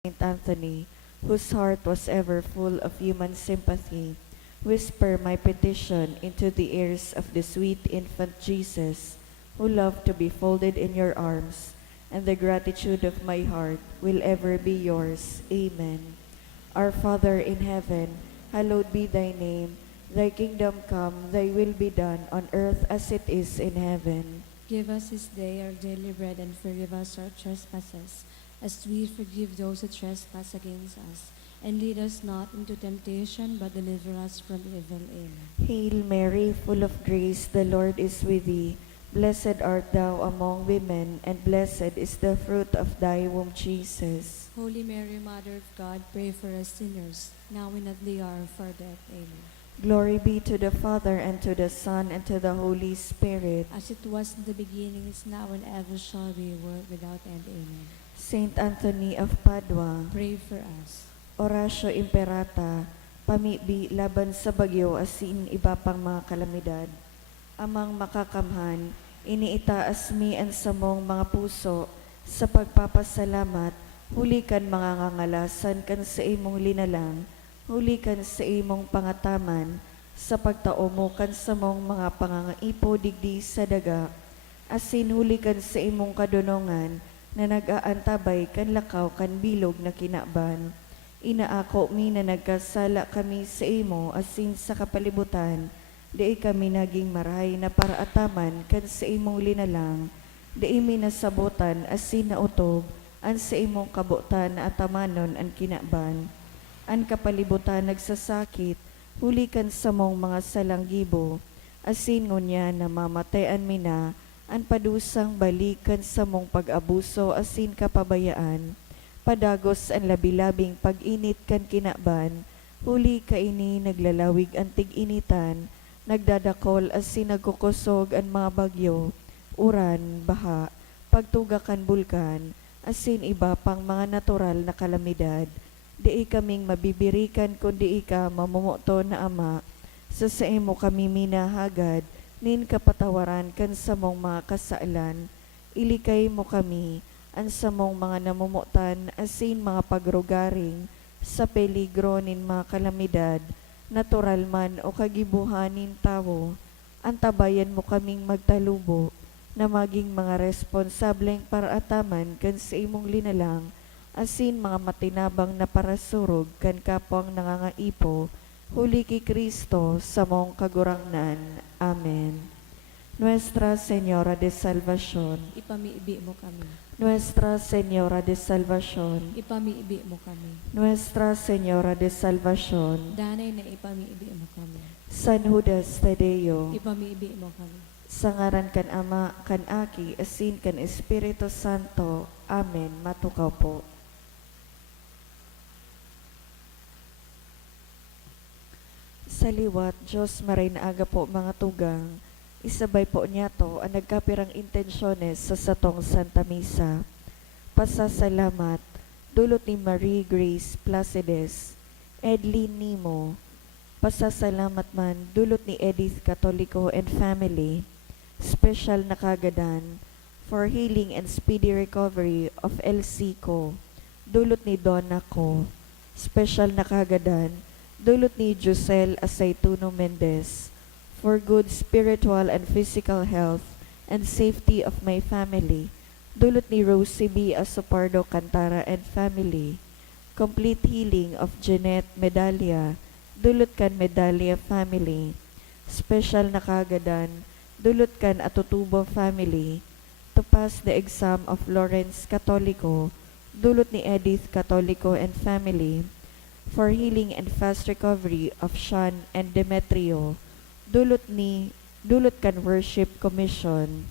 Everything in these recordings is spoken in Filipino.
Saint Anthony, whose heart was ever full of human sympathy, whisper my petition into the ears of the sweet infant Jesus, who loved to be folded in your arms, and the gratitude of my heart will ever be yours. Amen. Our Father in heaven, hallowed be thy name. Thy kingdom come, thy will be done on earth as it is in heaven. Give us this day our daily bread, and forgive us our trespasses, as we forgive those who trespass against us. And lead us not into temptation, but deliver us from evil. Amen. Hail Mary, full of grace, the Lord is with thee. Blessed art thou among women, and blessed is the fruit of thy womb, Jesus. Holy Mary, Mother of God, pray for us sinners, now and at the hour of our death. Amen. Glory be to the Father, and to the Son, and to the Holy Spirit. As it was in the beginning, is now, and ever shall be, world without end. Amen. Saint Anthony of Padua, Pray for us. Oratio Imperata, pamibi laban sa bagyo asin iba pang mga kalamidad. Amang makakamhan, iniitaas mi ang samong mga puso sa pagpapasalamat, hulikan mga ngangalasan kan sa imong linalang, hulikan sa imong pangataman, sa pagtao mo kan sa mong mga pangangaipo digdi sa daga, asin hulikan sa imong kadunongan, na nag-aantabay kan lakaw kan bilog na kinaban. Inaako mi na nagkasala kami sa imo asin sa kapalibutan, di kami naging marahay na paraataman kan sa imong linalang, di mi nasabutan asin nautob, an sa imong kabutan na atamanon an kinaban. An kapalibutan nagsasakit, hulikan sa mong mga salanggibo, asin ngunya na mamatayan mi na, an padusang balikan sa mong pag-abuso asin kapabayaan, padagos ang labilabing pag-init kan kinaban, huli kaini naglalawig ang tig-initan, nagdadakol asin nagkukusog ang mga bagyo, uran, baha, pagtuga kan bulkan, asin iba pang mga natural na kalamidad, di kaming mabibirikan kundi ika mamumuto na Ama, sa imo kami minahagad, nin kapatawaran kan sa mong mga kasaalan, ilikay mo kami, ang sa mong mga namumutan, asin mga pagrugaring, sa peligro nin mga kalamidad, natural man o kagibuhanin tao, antabayan mo kaming magtalubo, na maging mga responsableng paraataman kan sa imong linalang, asin mga matinabang na parasurog kan kapwang nangangaipo, huli ki Kristo sa mong kagurangnan. Amen. Nuestra Señora de Salvación, Ipamiibi mo kami. Nuestra Señora de Salvación, Ipamiibi mo kami. Nuestra Señora de Salvación, Danay na ipamiibi mo kami. San Judas Tadeo, Ipamiibi mo kami. sa ngaran kan Ama, kan Aki, asin kan Espiritu Santo. Amen. Matukaw po. Sa liwat, Diyos maray na aga po mga tugang, isabay po niya to ang nagkapirang intensyones sa satong Santa Misa. Pasasalamat, dulot ni Marie Grace Placides, Edlin Nimo. Pasasalamat man, dulot ni Edith Catolico and family. Special na kagadan for healing and speedy recovery of LC ko, dulot ni Donna ko. Special na kagadan, dulot ni Josel Aceituno Mendez, for good spiritual and physical health and safety of my family, dulot ni Rosie B. Asopardo Cantara and family, complete healing of Jeanette Medalia, dulot kan Medalia family, special na kagadan, dulot kan Atutubo family, to pass the exam of Lawrence Catolico, dulot ni Edith Catolico and family, for healing and fast recovery of Sean and Demetrio, dulot kan Worship Commission,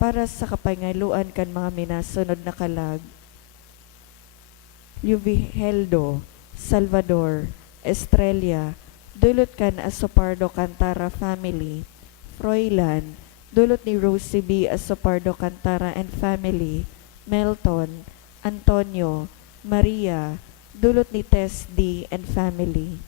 para sa kapangaluan kan mga minasunod na kalag, Yuviheldo, Salvador, Estrella, dulot kan Asopardo Cantara family, Froilan, dulot ni Rosie B. Asopardo Cantara and family, Melton, Antonio, Maria, dulot ni Tess D. and family.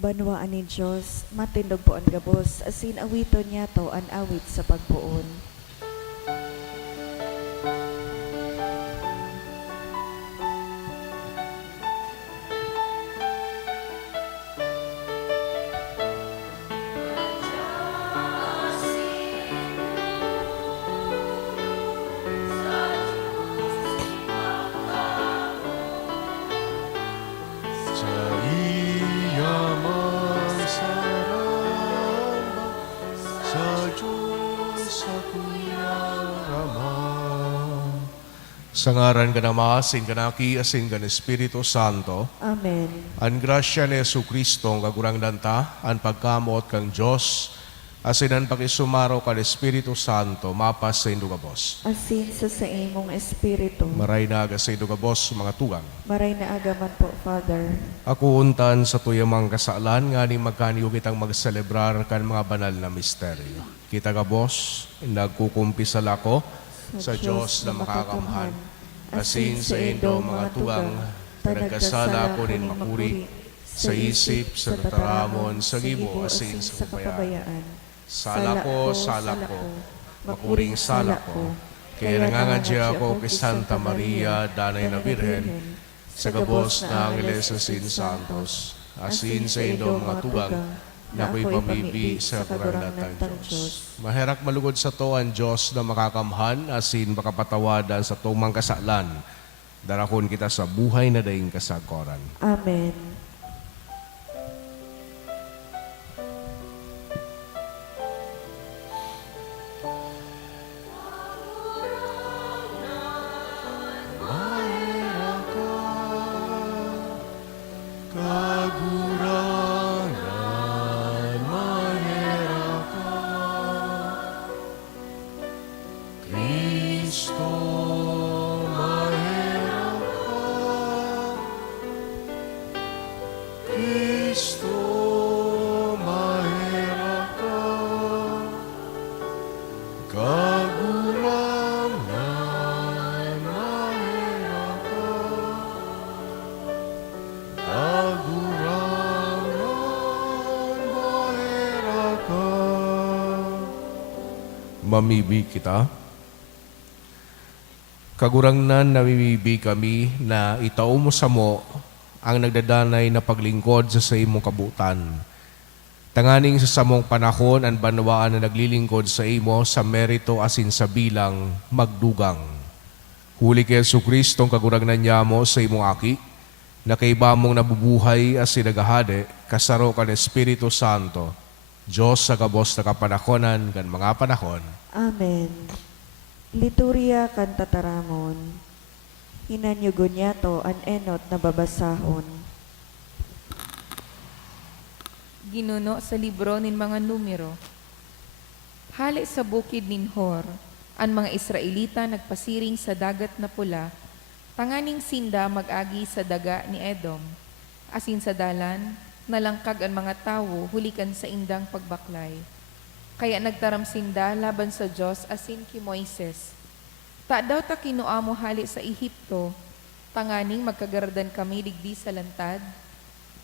Banwaan ni Diyos, matindog po ang gabos, asin awiton niya to an awit sa pagpuon. Sa iyamang saramba, sa Diyos ako'y Ama. Sa ngaran ka na maasin ka na asin ka ng Espiritu Santo, Amen. ang grasya ni Yesu Kristo ang kagurang danta, ang pagkamot kang Diyos, asin ang pakisumaro ka ng Espiritu Santo, mapas sa indugabos. Asin sa imong espiritu. Maray na aga sa indugabos, mga tugang. Maray na agaman po, Father. Ako untan sa tuyamang kasaalan, nga ni magkaniyo kitang magselebrar kan mga banal na misteryo. Kita ka, boss, nagkukumpisal ako sa Diyos na makakamhan. Asin sa indo mga tugang, nagkasala ko nin makuri, sa isip, sa tataramon, sa gibo, asin sa kabayaan. Sala ko, makuring sala ko. Kaya nangangadya ako kay Santa Maria, Danay na Birhen, sa gabos na Angeles Asin Santos, asin sa indo mga tugang, na ako'y pamibi sa karanatan Diyos. Maherak malugod sa to ang Diyos na makakamhan, asin makapatawadan sa tumang kasalan. Darakon kita sa buhay na daing kasagkoran. Amen. Kagurangan, mahera ka. Kristo, mahera ka. Kristo, mahera ka. Kagurangan, mahera ka. Kagurangan, mahera ka. Mamibi kita. Kagurangnan namimibi kami na itao mo sa mo ang nagdadanay na paglingkod sa imong kabutan. Tanganing sa samong panahon ang banwaan na naglilingkod sa imo sa merito asin sa bilang magdugang. Huli kay Yesu Kristo ang kagurangnan niya mo sa imong aki, na kay mong nabubuhay as sinagahade, kasaro ka ng Espiritu Santo, Diyos sa kabos na kapanahonan kan mga panahon. Amen. Liturya kan tataramon. Hinanyugon niya to an enot na babasahon. Ginuno sa libro nin mga numero. Hali sa bukid nin Hor, ang mga Israelita nagpasiring sa dagat na pula, tanganing sinda mag-agi sa daga ni Edom. Asin sa dalan, nalangkag ang mga tawo hulikan sa indang pagbaklay. Kaya nagtaram sinda laban sa Diyos asin ki Moises. Ta daw ta kinuamo hali sa Ehipto, tanganing magkagardan kami digdi sa lantad.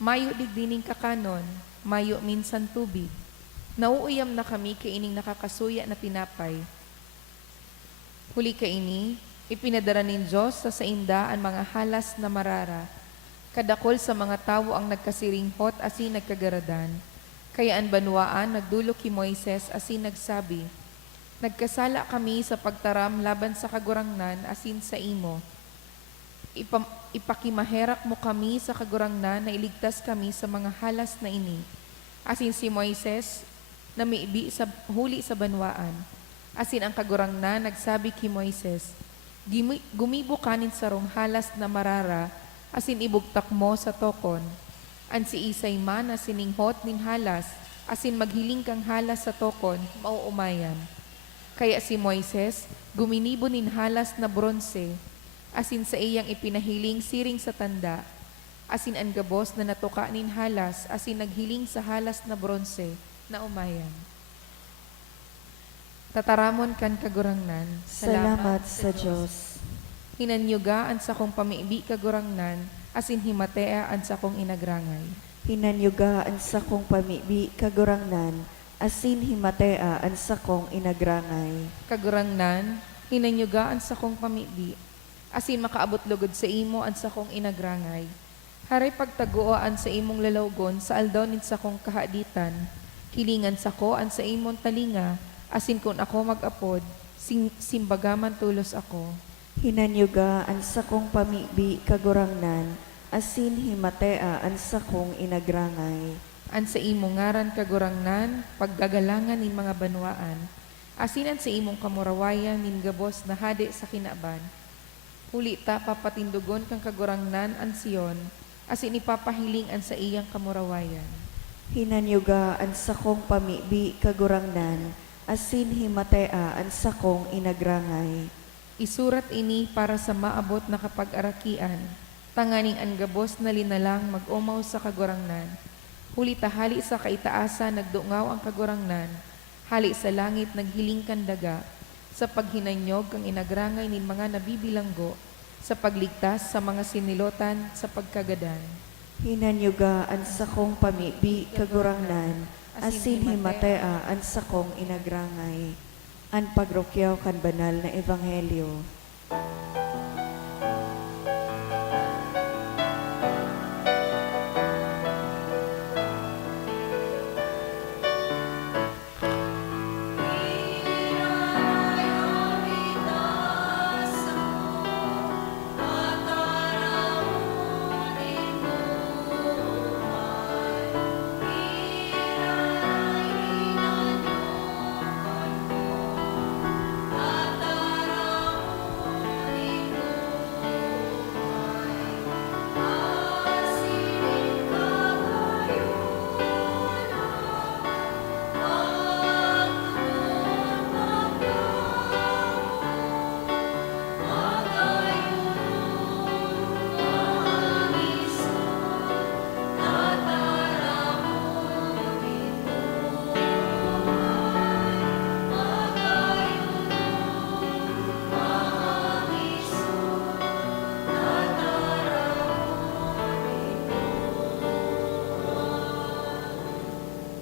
Mayo digdining kakanon, mayo minsan tubig. Nauuyam na kami kaining nakakasuya na tinapay. Huli kaini, ipinadara nin Diyos sa sainda ang mga halas na marara. Kadakol sa mga tawo ang nagkasiringhot asin nagkagaradan. Kaya ang banwaan nagdulo ki Moises asin nagsabi, nagkasala kami sa pagtaram laban sa kagurangnan asin sa imo. Ipakimaherak mo kami sa kagurangnan na iligtas kami sa mga halas na ini. Asin si Moises namiibi sa huli sa banwaan. Asin ang kagurangnan nagsabi ki Moises, gumibo kanin sa rong halas na marara, asin ibugtak mo sa tokon. An si Isay man na sininghot ning halas, asin maghiling kang halas sa tokon, mauumayan. Kaya si Moises, guminibo nin halas na bronse, asin sa iyang ipinahiling siring sa tanda, asin ang gabos na natuka nin halas, asin naghiling sa halas na bronse, na umayan. Tataramon kan kagurangnan. Salamat sa Diyos. Hinanyugaan sa kong pamiibi kagurangnan, asin himatea an sa kong inagrangay. Hinanyugaan sa kong pamibi kagurangnan, asin himatea an sa kong inagrangay. Kagurangnan, hinanyugaan sa kong pamibi, asin makaabot lugod sa imo an sa kong inagrangay. Haray pagtaguoan sa imong lalawgon sa aldaw sa kong kahaditan. Kilingan sa ko an sa imong talinga, asin kung ako mag-apod, simbagaman tulos ako. Hinanyugaan sa kong pamibi kagurangnan, asin himatea an sa kong inagrangay. An sa imong ngaran kagurangnan, paggagalangan nin mga banwaan, asinan sa imong kamurawayan nin gabos na hade sa kinaban. Huli ta papatindugon kang kagurangnan an Sion, asin ipapahiling an sa iyang kamurawayan. Hinanyugaan sa kong pamibi kagurangnan, asin himatea an sa kong inagrangay. Isurat ini para sa maabot na kapag-arakian, tanganing an gabos na linalang mag-umaw sa kagurangnan. Huli tahali sa kaitaasa nagdungaw ang kagurangnan, hali sa langit naghiling kan daga, sa paghinanyog kang inagrangay nin mga nabibilanggo, sa pagligtas sa mga sinilotan sa pagkagadan. Hinanyugaan sa kong pamibi kagurangnan, asin himatea an sa kong inagrangay. An pagrukyaw kan banal na ebanghelyo.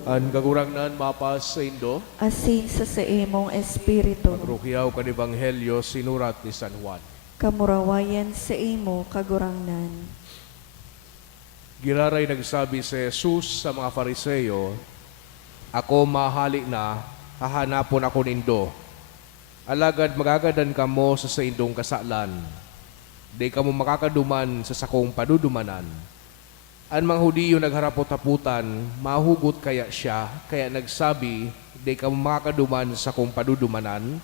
An kagurangnan mapas sa Indo, Asin sa imong espiritu, pagrukyaw kan Ebanghelyo sinurat ni San Juan. kamurawayan sa imo kagurangnan. Giraray nagsabi si Jesus sa mga Fariseyo, ako mahali na, hahanapon ako nindo. Alagad magagadan kamo sa indong kasalan. Di kamo makakaduman sa sakong padudumanan. Ang mga Hudiyo nagharapot-haputan, mahugot kaya siya, kaya nagsabi, di kamo makakaduman sa sakong padudumanan.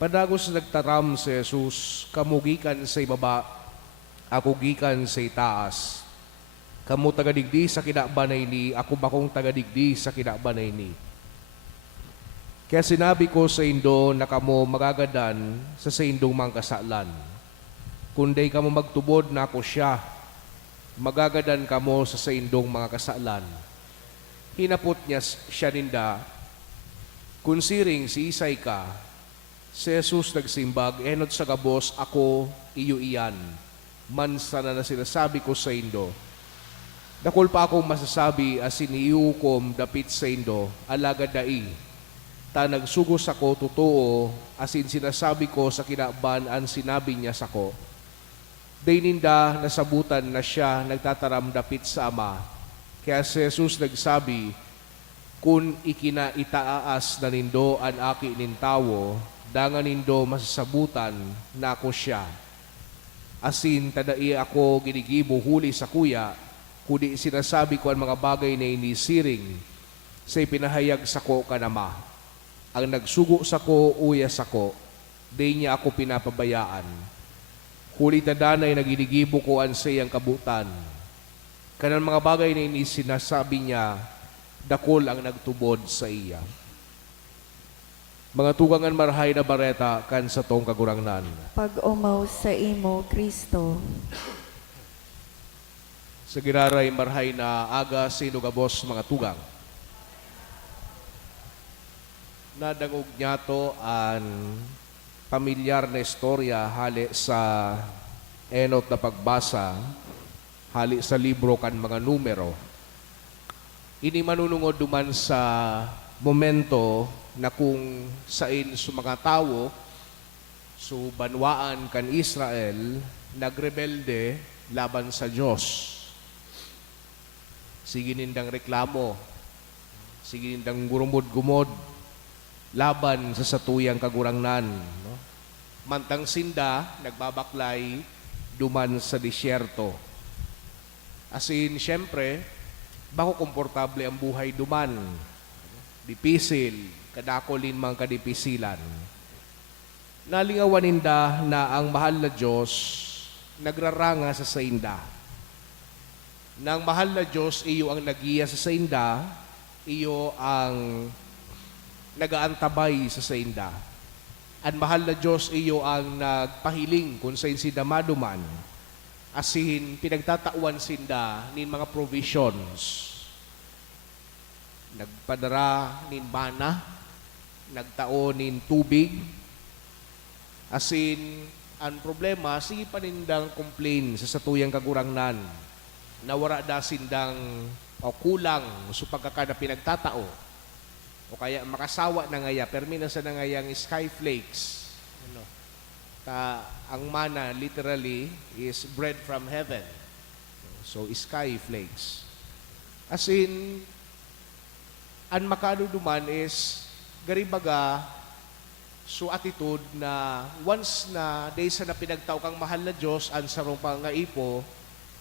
Padagos nagtaram si Jesus, kamugikan sa ibaba, ako gikan sa itaas. Kamu tagadigdi sa kinabanay ni, ako bakong tagadigdi sa kinabanay ni. Kaya sinabi ko sa indo na kamo magagadan sa indong mga kasalan. Kundi kamo magtubod na ako siya, magagadan kamo sa indong mga kasalan. Hinapot niya siya ninda, kunsiring si Isay ka, si Jesus nagsimbag, enot sa gabos ako iyo iyan. Mansa na sinasabi ko sa indo. Dakol pa akong masasabi as iniukom dapit sa indo, alagad dai. Ta nagsugos ako totoo, asin sinasabi ko sa kinaban ang sinabi niya sa ko. Dayninda nasabutan na siya nagtataram dapit sa Ama. Kaya si Jesus nagsabi, kun ikinaitaaas na nindo ang aki nin tawo, dangan nindo masasabutan na ako siya. Asin tadai ako ginigibo huli sa kuya, kudi sinasabi ko ang mga bagay na inisiring, sa pinahayag sa ko kanama. Ang nagsugo sa ko, uya sa ko, di niya ako pinapabayaan. Huli tadanay naginigibo ko ang sayang kabutan. Kanang mga bagay na inisinasabi niya, dakol ang nagtubod sa iya. Mga tugangan marhay na bareta kan sa tong kagurangnan. Pag-umaw sa imo, Kristo. Sa giraray marhay na aga sinugabos mga tugang. Nadangog niya to ang pamilyar na istorya hali sa enot na pagbasa hali sa libro kan mga numero. Ini manunungod duman sa momento na kung sain sa mga tao so banwaan kan Israel nagrebelde laban sa Diyos. Sige nindang reklamo, sige nindang gurumod-gumod laban sa satuyang kagurangnan. No? Mantang sinda, nagbabaklay duman sa disyerto. As in, syempre, bako komportable ang buhay duman. Dipisil, kadakolin mga kadipisilan. Nalingawan ninda na ang mahal na Diyos nagraranga sa sainda. Nang mahal na Diyos, iyo ang nagiya sa sainda, iyo ang nagaantabay sa sainda. Ang mahal na Diyos, iyo ang nagpahiling kung sa sinda maduman. Asin, pinagtatawan sinda nin mga provisions. Nagpadara nin mana, nagtao nin tubig. Asin, ang problema, sige pa nindang complain sa satuyang kagurangnan na wala da sindang kulang sa pagkakada pinagtatao o kaya makasawa na ngaya permina sa nangayang skyflakes. Ano? Ang mana literally is bread from heaven. So skyflakes. As in, ang makaduduman is garibaga so attitude na once na day sa na pinagtao kang mahal na Diyos ang sarong pangaipo,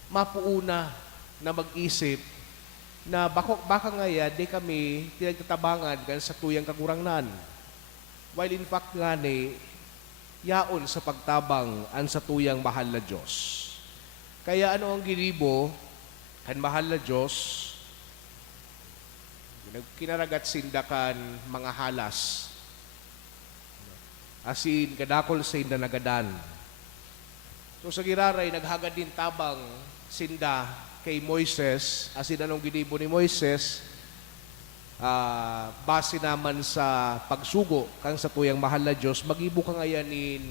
mapuuna na mag-isip na baka ngaya di kami pinagtatabangan kan sa tuyang kagurangnan. While in fact nga ni, yaon sa pagtabang ang sa tuyang mahal na Diyos. Kaya ano ang ginibo, kan mahal na Diyos, kinaragat sindakan mga halas. Asin, kadakol sa inda nagadan. So sa giraray, naghagad din tabang sinda kay Moises, asin anong ginibo ni Moises, base naman sa pagsugo kang sa tuyang mahal na Diyos, magibo ka ngayanin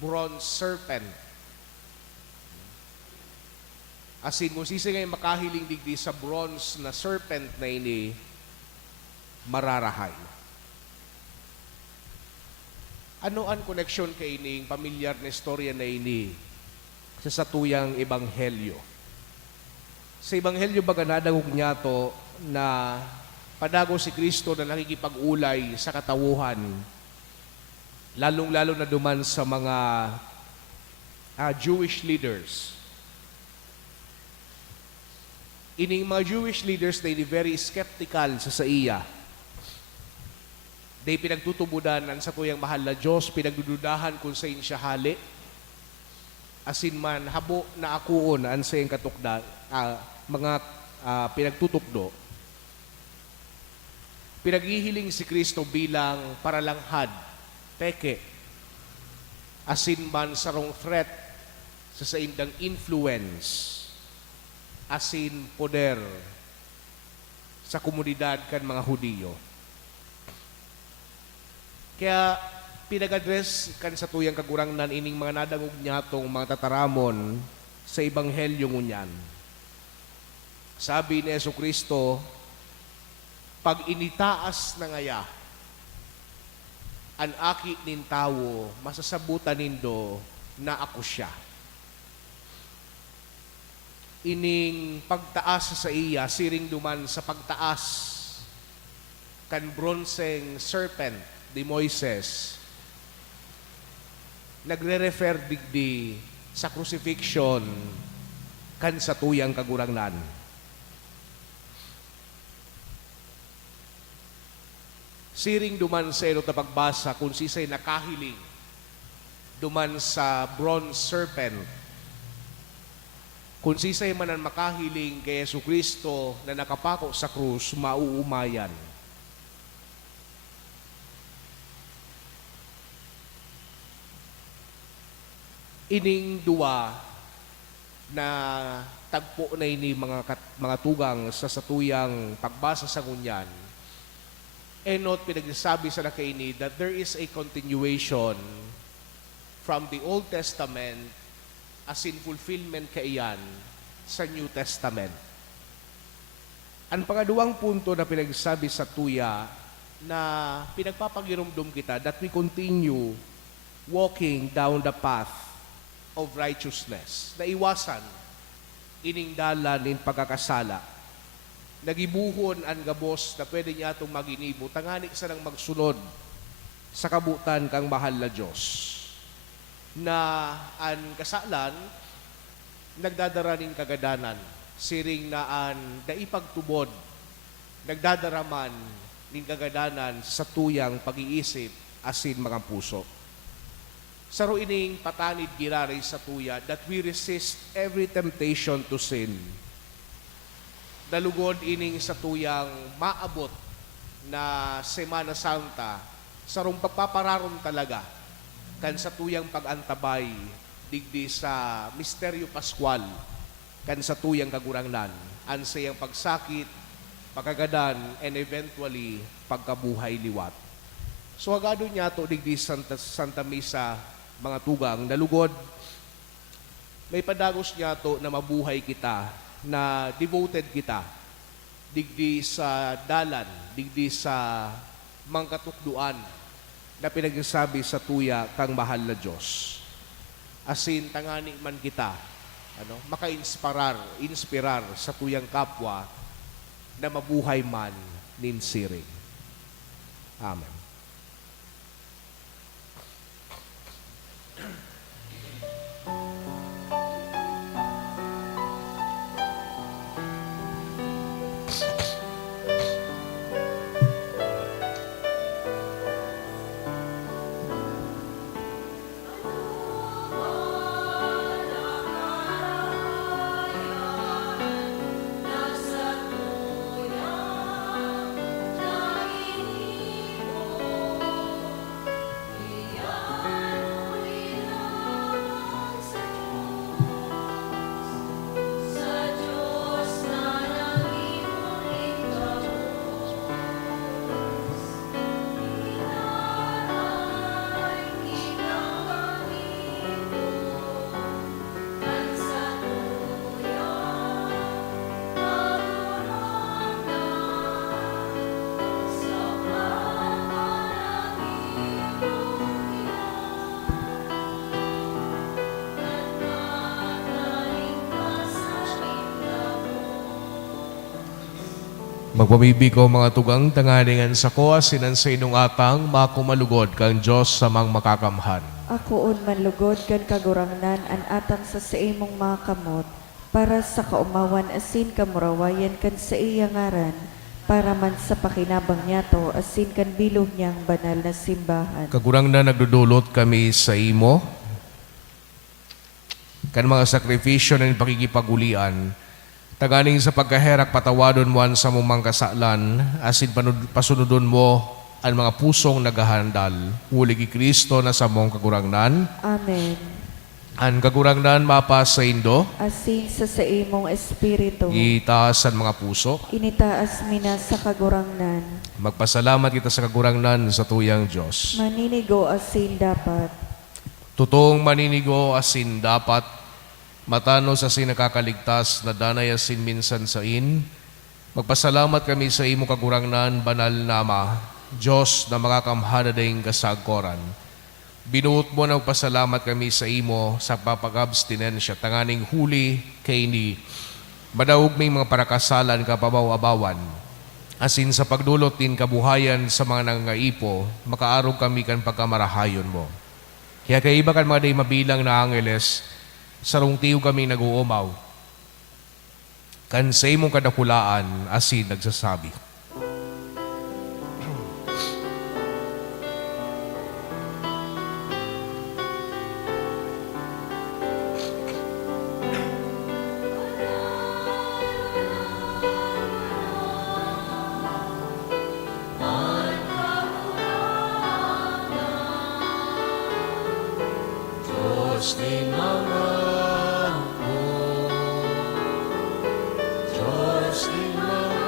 bronze serpent. Asin, kung sisi ngayon makahiling digdi sa bronze na serpent na ini, mararahay. Ano ang connection kay ining pamilyar na istorya na ini sa satuyang ebanghelyo? Sa ebanghelyo baga nadagog niya to na padago si Kristo na nakikipag-ulay sa katawuhan, lalong-lalo na duman sa mga Jewish leaders. Ining mga Jewish leaders na very skeptical sa iya. Day pinagtutubudan ang sa tuyang mahal na Diyos, pinagdududahan kung sa siya hali. Asin man, habo na akuon ang sa iyang katukda, mga pinagtutukdo. Pinaghihiling si Kristo bilang paralanghad, peke. Asin man sarong threat sa indang influence. Asin poder sa komunidad kan mga Hudiyo. Kaya pinag-address kan sa tuyang kagurangnan ining mga nadangog niya tong mga tataramon sa ebanghelyo ngunyan. Sabi ni Jesucristo, pag initaas na ngaya an aki nin tawo, masasabutan nindo na ako siya. Ining pagtaas sa iya, siring duman sa pagtaas kan bronseng serpent di Moises, nagre-refer digdi sa crucifixion kan sa tuyang kagurangnan. Siring duman sa ilo na pagbasa kung sisay nakahiling duman sa bronze serpent, kung sisay man ang makahiling kay Jesucristo na nakapako sa krus, mauumayan. Ining duwa na tagpo na ini mga tugang sa satuyang pagbasa sa ngunyan, enot pinagsasabi sa nakaini that there is a continuation from the Old Testament as in fulfillment kaiyan sa New Testament. Ang pangaduang punto na pinagsabi sa tuya na pinagpapagirumdum kita that we continue walking down the path of righteousness, na iwasan ining dalan in pagkakasala. Nagibuhon ang gabos na pwede niya itong maginibo, tangani sa nang magsunod sa kabutan kang mahal na Diyos. Na ang kasalan, nagdadaraning kagadanan, siring na ang daipagtubod, nagdadaraman ning kagadanan sa tuyang pag-iisip asin mga puso. Saro ining patanid girari sa tuya that we resist every temptation to sin. Dalugod ining sa tuyang maabot na Semana Santa, sarong pagpapararon talaga kan sa tuyang pag-antabay digdi sa misteryo Pascual, kan sa tuyang kagurangnan, ansayang pagsakit, pagkagadan, and eventually pagkabuhay liwat. So agado niya to digdi Santa Misa, mga tugang, nalugod, may padagos niya to na mabuhay kita, na devoted kita, digdi sa dalan, digdi sa mangkatukduan, na pinagsasabi sa tuya kang mahal na Diyos. Asin tangani man kita, inspirar sa tuyang kapwa na mabuhay man nin siring. Amen. Magpamibig ko mga tugang tanganingan sa ko, sinan sa inong atang, makumalugod kang Diyos sa mang makakamhan. Ako un manlugod kan kagurangnan an atang sa imong mga kamot, para sa kaumawan asin kamurawayan kan sa iyang ngaran, para man sa pakinabang niya to asin kan bilog niyang banal na simbahan. Kagurang na nagdudulot kami sa imo, kan mga sakripisyo na pakikipagulian, taganing sa pagkaherak patawadon mo sa mumang kasalan, asin pasunudon mo ang mga pusong nagahandal. Huli ki Kristo na sa mong kagurangnan. Amen. Ang kagurangnan mapas sa indo, Asin sa imong espiritu, itaas ang mga puso. initaas mina sa kagurangnan. Magpasalamat kita sa kagurangnan sa tuyang Diyos. Maninigo asin dapat, Totoong maninigo asin dapat, matanos asin nakakaligtas na danay asin minsan sa in. Magpasalamat kami sa imo kagurangnan, banal na Ama, Diyos na makakamhanading kasagkoran. Binuot mo na magpasalamat kami sa imo sa papag-abstinensya, tanganing huli kay ni madaog may mga parakasalan kapabaw-abawan. Asin sa pagdulot din kabuhayan sa mga nangaipo, makaarog kami kan pagkamarahayon mo. Kaya kaiba kan mga day mabilang na angeles, sarong tiyo kami nag-uumaw. Kan sa imong kadakulaan, asin nagsasabi. Diyos ni mga Diyos ni mga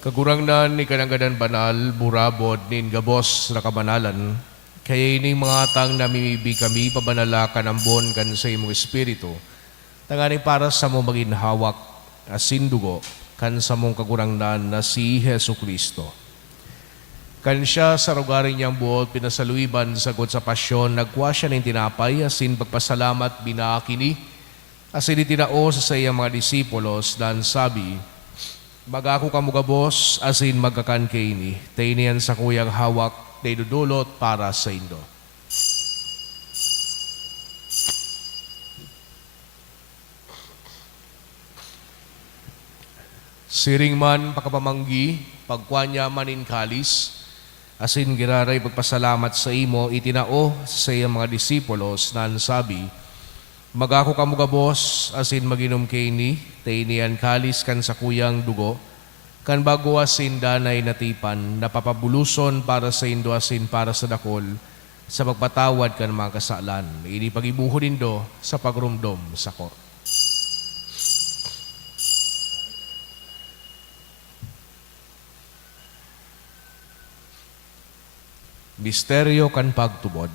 Kagurangnan ni kananggadan banal, burabod, nin gabos na kabanalan, kaya ining mga tang namimibi kami, pabanala ka ng bon kan sa imong espiritu, tangani para sa mong maginhawak, asin dugo, kan sa mong kagurangnan na si Hesu Kristo. Kan siya sa rugarin niyang buot, pinasaluiban sagot sa pasyon, nagkuha siya ng tinapay, asin pagpasalamat, binakini, asin itinao sa iyang mga disipulos, dan sabi, magako kamugabos, asin magkakan kaini, tainian sa kuyang hawak, na idudulot para sa indo. Siring man pakapamanggi, pagkwanya manin kalis, asin giraray pagpasalamat sa imo, itinao sa iyang mga disipulos, na sabi, magako kamugabos, asin maginom kaini, tainian kalis kan sa kuyang dugo, kan bago asin danay natipan, napapabuluson para sa indo asin para sa dakol, sa pagpatawad kan mga kasalan, ini pagibuho nindo sa pagrumdom sako. Misteryo kan pagtubod.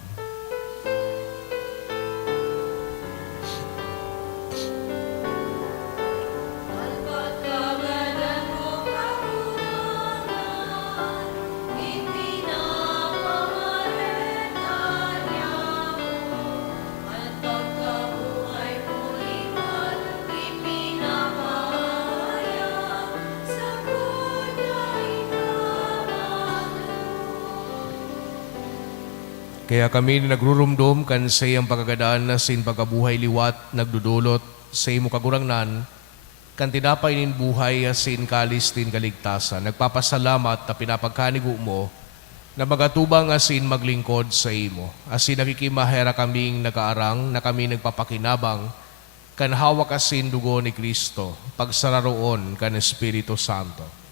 Kaya kami nagrurumdum kan sa iyang pagagadaan na sin pagabuhay liwat, nagdudulot sa imo kagurangnan, kan tinapay nin buhay asin kalis tin kaligtasan. Nagpapasalamat na pinapagkanigo mo na magatubang asin maglingkod sa imo. Asin nakikimahera kaming nagaarang na kami nagpapakinabang kan hawak asin dugo ni Kristo, pagsararoon kan Espiritu Santo.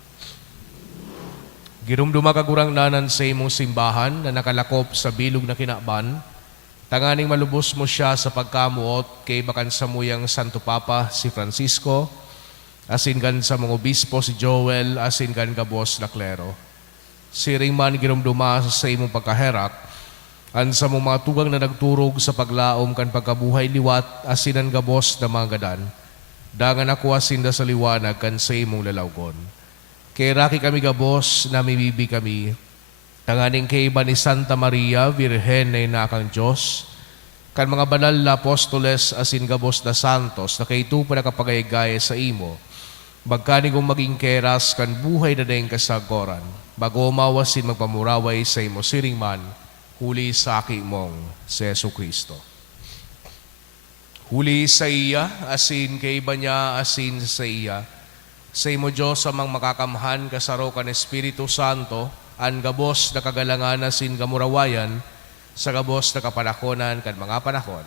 Girumduma kagurangnanan sa imong simbahan na nakalakop sa bilog na kinaban, tanganing malubos mo siya sa pagkamuot kay bakan sa muyang Santo Papa si Francisco, asin kan sa mga obispo si Joel, asin kan kabos na klero. Siring man girumduma sa imong pagkaherak, an sa mga tugang na nagturog sa paglaom kan pagkabuhay liwat, asin ang gabos na mga gadan, dangan ako asin da sa liwanag kan sa imong lalawgon. Kay raki kami gabos, namimibi kami, tanganing kay iba ni Santa Maria, Virhen na inakang Diyos, kan mga banal na apostoles asin gabos na santos, na kay ito pa nakapagayagaya sa imo, magkanigong maging keras kan buhay na dayang kasagoran, bago umawasin magpamuraway sa imo siring man, huli sa aki mong si Yesu Kristo. Huli sa iya, asin kay iba niya, asin sa iya, sa imo Diyos amang makakamhan kasaro kan Espiritu Santo, an gabos na kagalangan asin kamurawayan, sa gabos na kapanahonan kan mga panahon.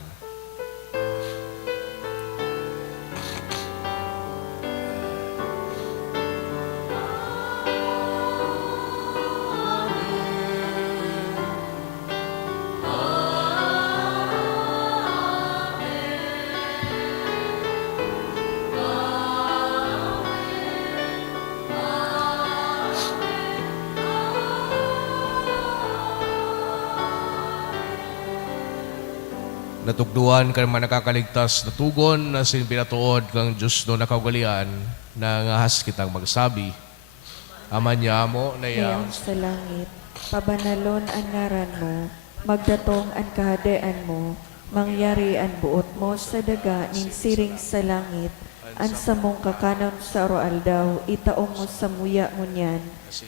Natugduan kan man nakakaligtas na tugon na sinpinatuod kang Diyos no nakawalian na ngahas kitang magsabi. Ama niya mo na Ngayon sa langit, pabanalon ang ngaran mo, magdatong ang kahadean mo, mangyari ang buot mo sa daga nin siring sa langit, ang samong kakanon sa aldaw, itaong mo sa muya ngunyan,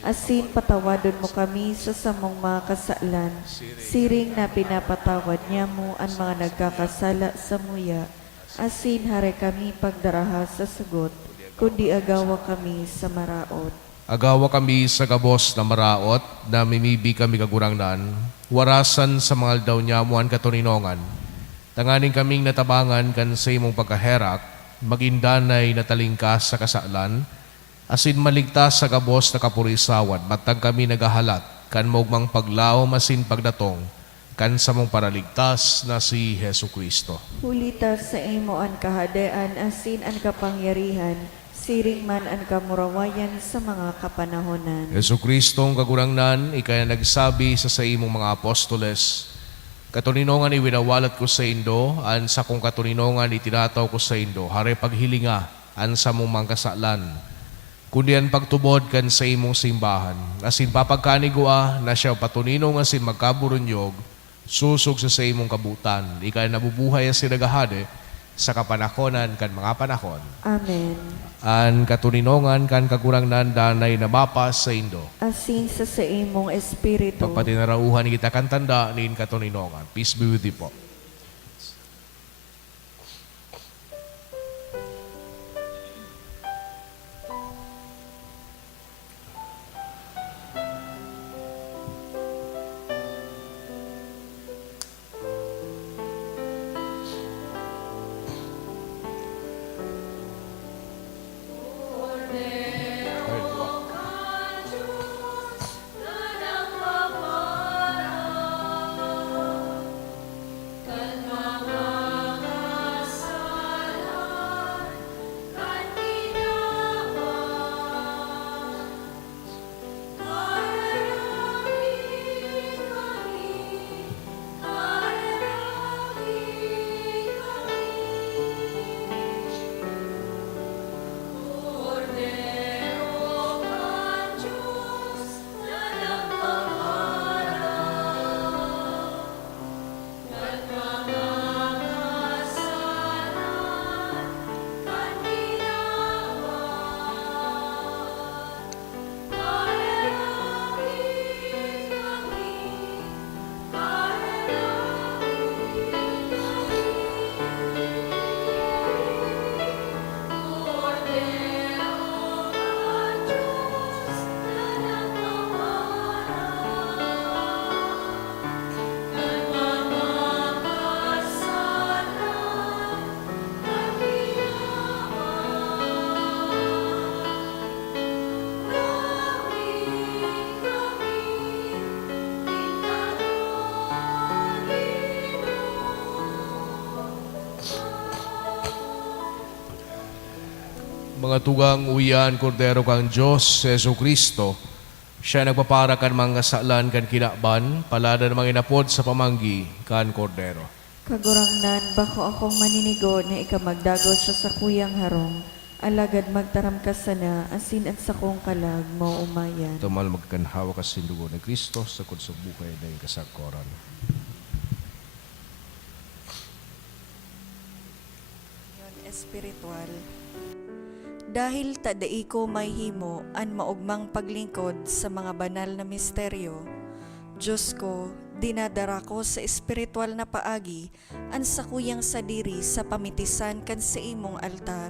asin patawadon mo kami sa samong mga kasalan, siring na pinapatawad niya mo ang mga nagkakasala sa muya, asin hare kami pagdaraha sa sagot, kundi agawa kami sa maraot. agawa kami sa gabos na maraot, na mimibi kami kagurangnan, warasan sa mga aldaw niya mo ang katuninongan, tanganing kaming natabangan kan sa imong pagkaherak, magindanay na talingkas sa kasalan, asin maligtas sa gabos na kapurisawan, matang kami nagahalat, kan mogmang paglaom asin pagdatong, kan sa mong paraligtas na si Hesu Kristo. Hulita sa imo ang kahadean, asin ang kapangyarihan, siring man ang kamurawayan sa mga kapanahonan. Yesu Kristong kagurangnan, ikay nagsabi sa imong mga apostoles, katuninongan iwinawalat ko sa indo, an sa kong katuninongan itinataw ko sa indo, hare paghilinga, an sa mong mangkasalan. Kundi ang pagtubod kan sa imong simbahan, asin papagkanigua na siya patuninong asin magkaburunyog, susog sa imong kabutan, ikay nabubuhay asin nagahade, sa kapanahonan kan mga panahon. Amen. An katuninongan kan kagurangnan danay nabapas sa indo. Asin sa imong espiritu. Pagpatinarauhan kita kan tanda niin katuninongan. Peace be with you po. Mga tugang uyan, Kordero kang Diyos, Yesu Kristo, siya nagpapara kan mga kasalan kan kinakban, palada ng mga inapod sa pamanggi kan Kordero. Kagurangnan, bako akong maninigo na ikamagdagol sa sakuyang harong, alagad magtaram ka sana, asin at sakong kalag mo umayan. Tumal magkanhawa ka sindugo ni Kristo sa kudsog bukay na yung kasakoran. Espiritual. Dahil tadai ko may himo an maugmang paglingkod sa mga banal na misteryo, Diyos ko, dinadara ko sa espiritual na paagi an sakuyang sadiri sa pamitisan kan sa imong altar.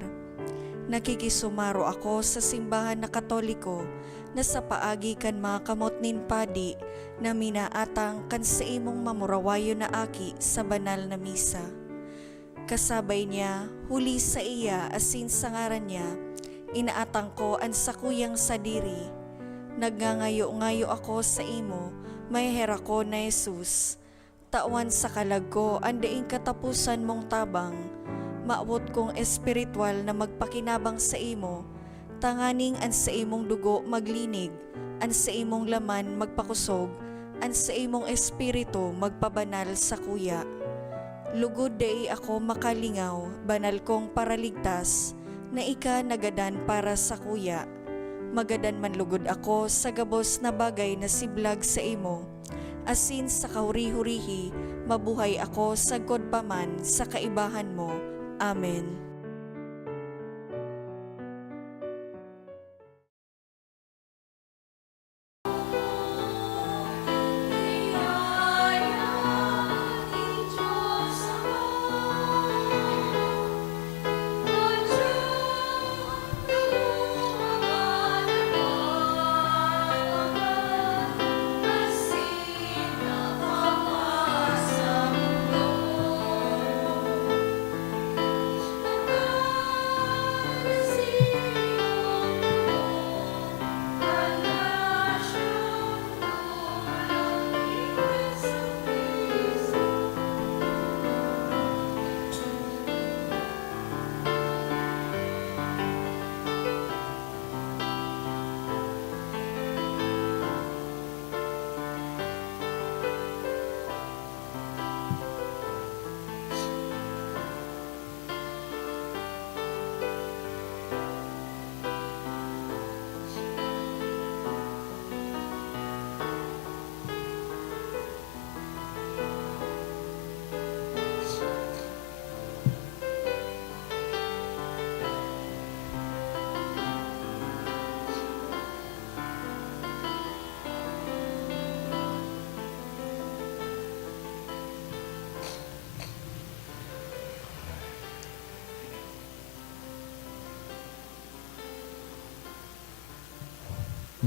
Nakikisumaro ako sa simbahan na Katoliko na sa paagi kan mga kamot nin padi na minaatang kan sa imong mamurawayo na aki sa banal na misa. Kasabay niya, huli sa iya asin sa ngaran niya, inaatang ko ang sakuyang sadiri. Nagngangayo-ngayo ako sa imo, may hera ko na Jesus. Tawan sa kalag ko, andaing katapusan mong tabang. Maawot kong espiritual na magpakinabang sa imo. Tanganing an sa imong dugo maglinig, an sa imong laman magpakusog, an sa imong espiritu magpabanal sa kuya. Lugod dai ako makalingaw, banal kong paraligtas, na ika nagadan para sa kuya. Magadan man lugod ako sa gabos na bagay na siblag sa imo. Asin sa kahuri-hurihi, mabuhay ako sa godpaman sa kaibahan mo. Amen.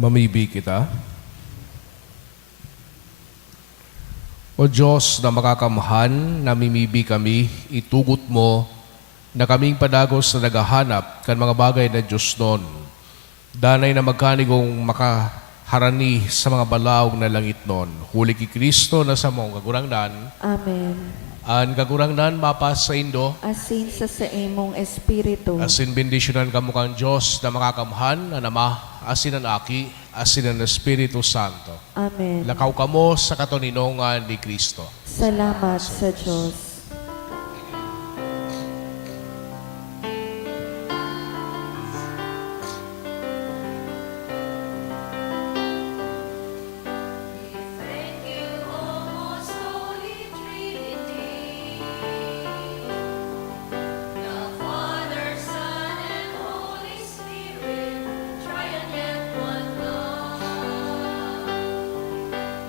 Mamibi kita. O Diyos na makakamhan, namimibi kami, itugot mo na kaming padagos na naghahanap kan mga bagay na Diyos nun. Danay na magkanigong makaharani sa mga balaog na langit nun. Huli ki Kristo na sa mong kagurangnan, Amen. an kagurangnan mapas sa Indo, Asin sa imong espiritu. asin bendisyonan kamo kang Diyos na makakamhan, na Ama, asin ang Aki, asin ang Espiritu Santo. Amen. Lakaw kamo sa katoninongan ni Kristo. Salamat sa Diyos. Thank you, O most holy Trinity, the Father, Son, and Holy Spirit, triune and one God.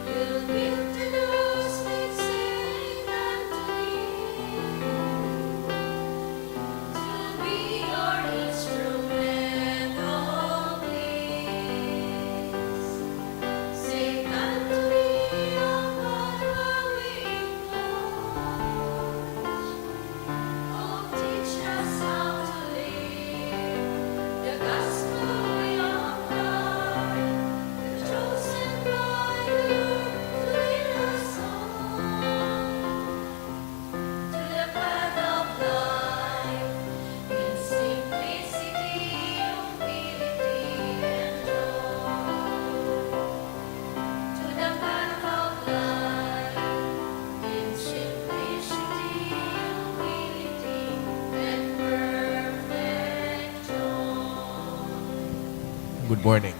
You gifted us with Saint Anthony to be your instrument of peace. Saint Anthony of Padua, we implore, oh, teach us how to live the gospel we apply, the chosen bride to lead us on to the path of life in simplicity, humility, and joy. To the path of life in simplicity, humility, and perfect joy. Good morning.